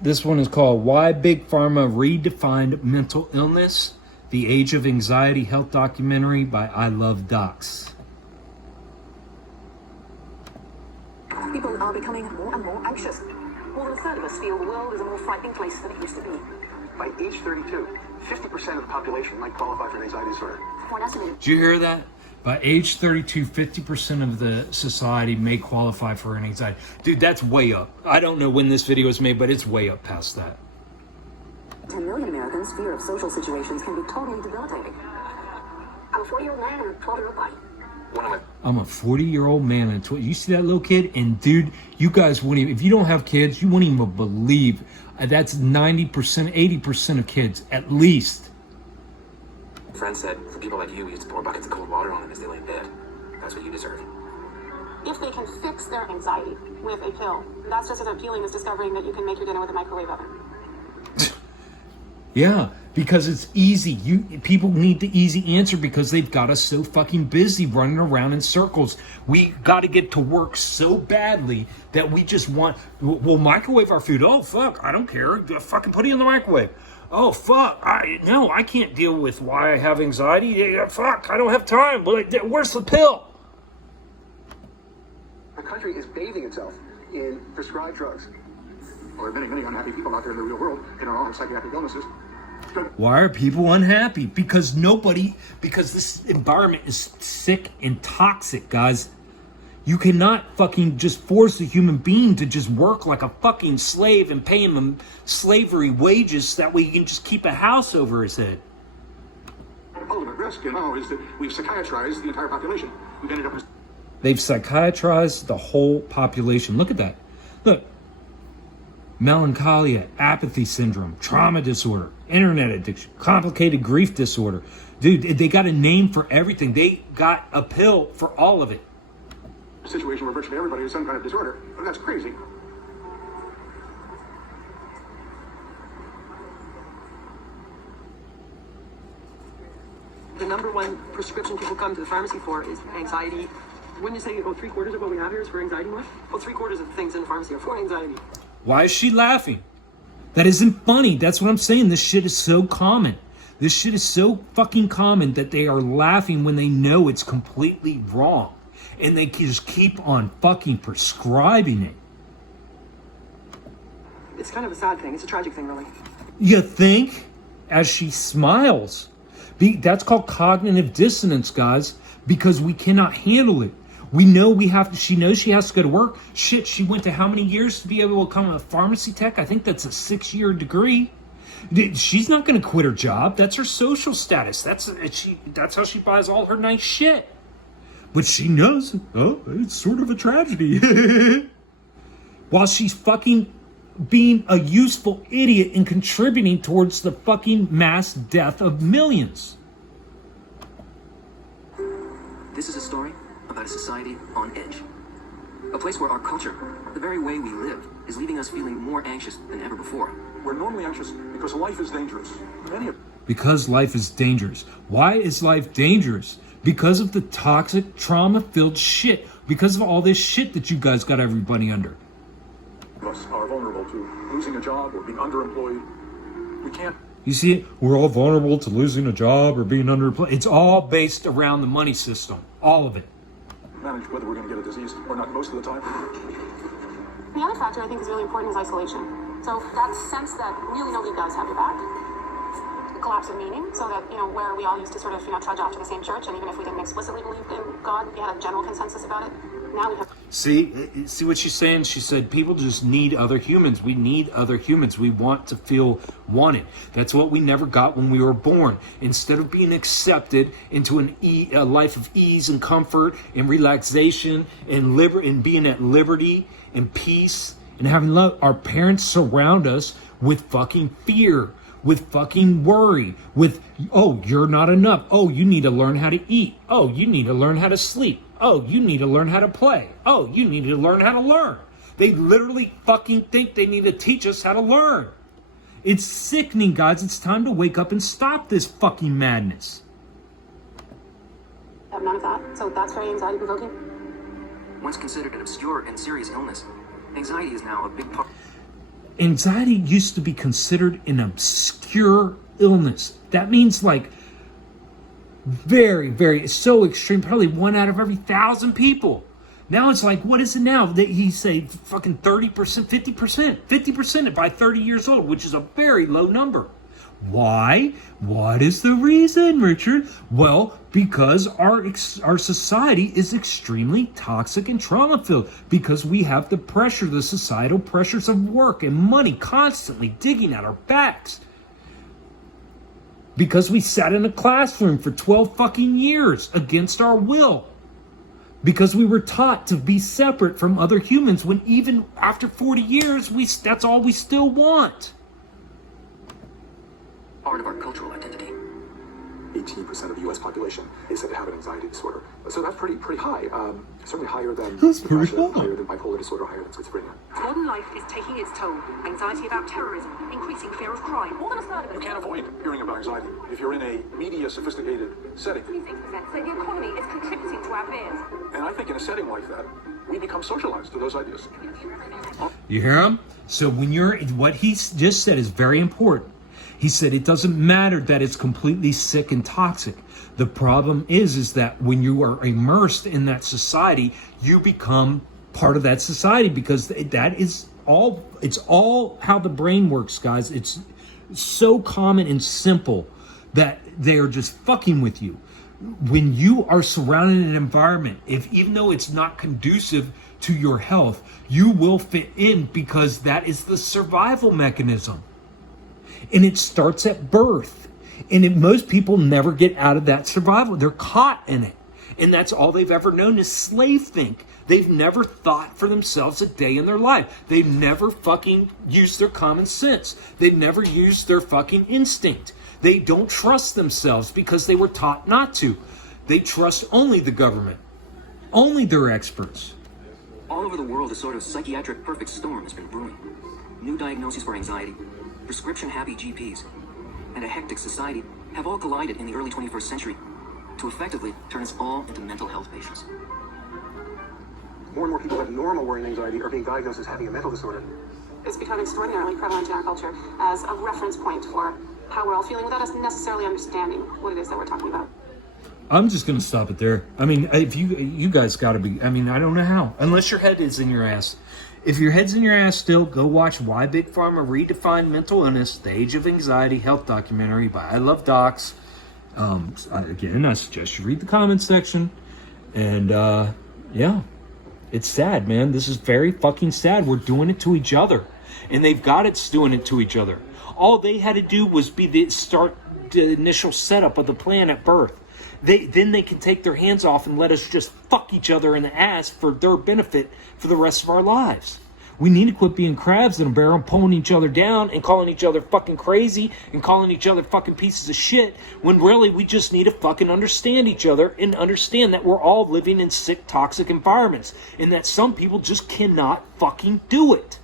This one is called Why Big Pharma Redefined Mental Illness, The Age of Anxiety Health Documentary by I Love Docs. People are becoming more and more anxious. More than a third of us feel the world is a more frightening place than it used to be. By age 32, 50% of the population might qualify for an anxiety disorder. Did you hear that? By age 32, 50% of the society may qualify for an anxiety. Dude, that's way up. I don't know when this video was made, but it's way up past that. 10 million Americans' fear of social situations can be totally debilitating. I'm a 40-year-old man and a 12-year-old boy. I'm a 40-year-old man and you see that little kid? And dude, you guys wouldn't even, if you don't have kids, you wouldn't even believe that's 90%, 80% of kids, at least. Friend said, for people like you, we used to pour buckets of cold water on them as they lay in bed. That's what you deserve. If they can fix their anxiety with a pill, that's just as appealing as discovering that you can make your dinner with a microwave oven. Yeah, because it's easy. People need the easy answer because they've got us so fucking busy running around in circles. We got to get to work so badly that we just want, we'll microwave our food. Oh, fuck, I don't care. Fucking put it in the microwave. Oh, fuck, I can't deal with why I have anxiety. Yeah, fuck, I don't have time. Where's the pill? The country is bathing itself in prescribed drugs. Well, there are many, many unhappy people out there in the real world in our own psychiatric illnesses. Why are people unhappy? Because this environment is sick and toxic, guys. You cannot fucking just force a human being to just work like a fucking slave and pay him slavery wages so that way you can just keep a house over his head. Ultimate risk, is that we've psychiatrized the entire population. We've ended up with... They've psychiatrized the whole population. Look at that. Look. Melancholia, apathy syndrome, trauma disorder, internet addiction, complicated grief disorder. Dude, they got a name for everything. They got a pill for all of it. A situation where virtually everybody has some kind of disorder. Well, that's crazy. The number one prescription people come to the pharmacy for is anxiety. Wouldn't you say about 3/4 of what we have here is for anxiety one? Well, 3/4 of the things in the pharmacy are for anxiety. Why is she laughing? That isn't funny. That's what I'm saying. This shit is so common. This shit is so fucking common that they are laughing when they know it's completely wrong. And they just keep on fucking prescribing it. It's kind of a sad thing. It's a tragic thing, really. You think? As she smiles. That's called cognitive dissonance, guys, because we cannot handle it. We know she knows she has to go to work. Shit, she went to how many years to be able to become a pharmacy tech? I think that's a 6-year degree. She's not going to quit her job. That's her social status. That's how she buys all her nice shit. But she knows, it's sort of a tragedy. While she's fucking being a useful idiot and contributing towards the fucking mass death of millions. This is a story about a society on edge. A place where our culture, the very way we live, is leaving us feeling more anxious than ever before. We're normally anxious because life is dangerous. Because life is dangerous. Why is life dangerous? Because of the toxic, trauma-filled shit. Because of all this shit that you guys got everybody under. Us are vulnerable to losing a job or being underemployed. We can't. You see it? We're all vulnerable to losing a job or being underemployed. It's all based around the money system. All of it. Manage whether we're going to get a disease or not most of the time. The other factor I think is really important is isolation. So that sense that really nobody does have your back. The collapse of meaning, so that, where we all used to sort of, trudge off to the same church, and even if we didn't explicitly believe in God, we had a general consensus about it. Now we have... See what she's saying? She said people just need other humans. We need other humans. We want to feel wanted. That's what we never got when we were born. Instead of being accepted into a life of ease and comfort and relaxation and being at liberty and peace and having love, our parents surround us with fucking fear, with fucking worry, with, oh, you're not enough. Oh, you need to learn how to eat. Oh, you need to learn how to sleep. Oh, you need to learn how to play. Oh, you need to learn how to learn. They literally fucking think they need to teach us how to learn. It's sickening, guys. It's time to wake up and stop this fucking madness. None of that. So that's very anxiety provoking. Once considered an obscure and serious illness, anxiety is now a big part. Anxiety used to be considered an obscure illness. That means like very, very, it's so extreme, probably 1 out of every 1,000 people. Now it's like, what is it now? He say fucking 30%, 50% by 30 years old, which is a very low number. Why? What is the reason, Richard? Well, because our society is extremely toxic and trauma-filled. Because we have the pressure, the societal pressures of work and money constantly digging at our backs. Because we sat in a classroom for 12 fucking years against our will. Because we were taught to be separate from other humans when even after 40 years, that's all we still want. Part of our cultural identity. 18% of the U.S. population is said to have an anxiety disorder. So that's pretty high. Certainly higher than That's pretty depression, high. higher than bipolar disorder, higher than schizophrenia. Modern life is taking its toll. Anxiety about terrorism, increasing fear of crime. More than a third of You it. can't avoid hearing about anxiety if you're in a media sophisticated setting. 26%. So the economy is contributing to our fears. And I think in a setting like that, we become socialized to those ideas. You hear him? So what he just said is very important. He said it doesn't matter that it's completely sick and toxic. The problem is that when you are immersed in that society, you become part of that society, because that is all, it's all how the brain works, guys. It's so common and simple that they are just fucking with you. When you are surrounded in an environment, even though it's not conducive to your health, you will fit in because that is the survival mechanism. And it starts at birth. And most people never get out of that survival. They're caught in it. And that's all they've ever known is slave think. They've never thought for themselves a day in their life. They've never fucking used their common sense. They've never used their fucking instinct. They don't trust themselves because they were taught not to. They trust only the government. Only their experts. All over the world, a sort of psychiatric perfect storm has been brewing. New diagnoses for anxiety, prescription-happy GPs, and a hectic society have all collided in the early 21st century to effectively turn us all into mental health patients. More and more people with normal worry and anxiety are being diagnosed as having a mental disorder. It's become extraordinarily prevalent in our culture as a reference point for how we're all feeling without us necessarily understanding what it is that we're talking about. I'm just going to stop it there. I mean, if you guys got to be, I mean, I don't know how. Unless your head is in your ass. If your head's in your ass still, go watch Why Big Pharma Redefined Mental Illness, The Age of Anxiety Health Documentary by I Love Docs. Again, I suggest you read the comments section. And, yeah, it's sad, man. This is very fucking sad. We're doing it to each other. And they've got it doing it to each other. All they had to do was be the initial setup of the plan at birth. Then they can take their hands off and let us just fuck each other in the ass for their benefit for the rest of our lives. We need to quit being crabs in a barrel, pulling each other down and calling each other fucking crazy and calling each other fucking pieces of shit, when really we just need to fucking understand each other and understand that we're all living in sick, toxic environments and that some people just cannot fucking do it.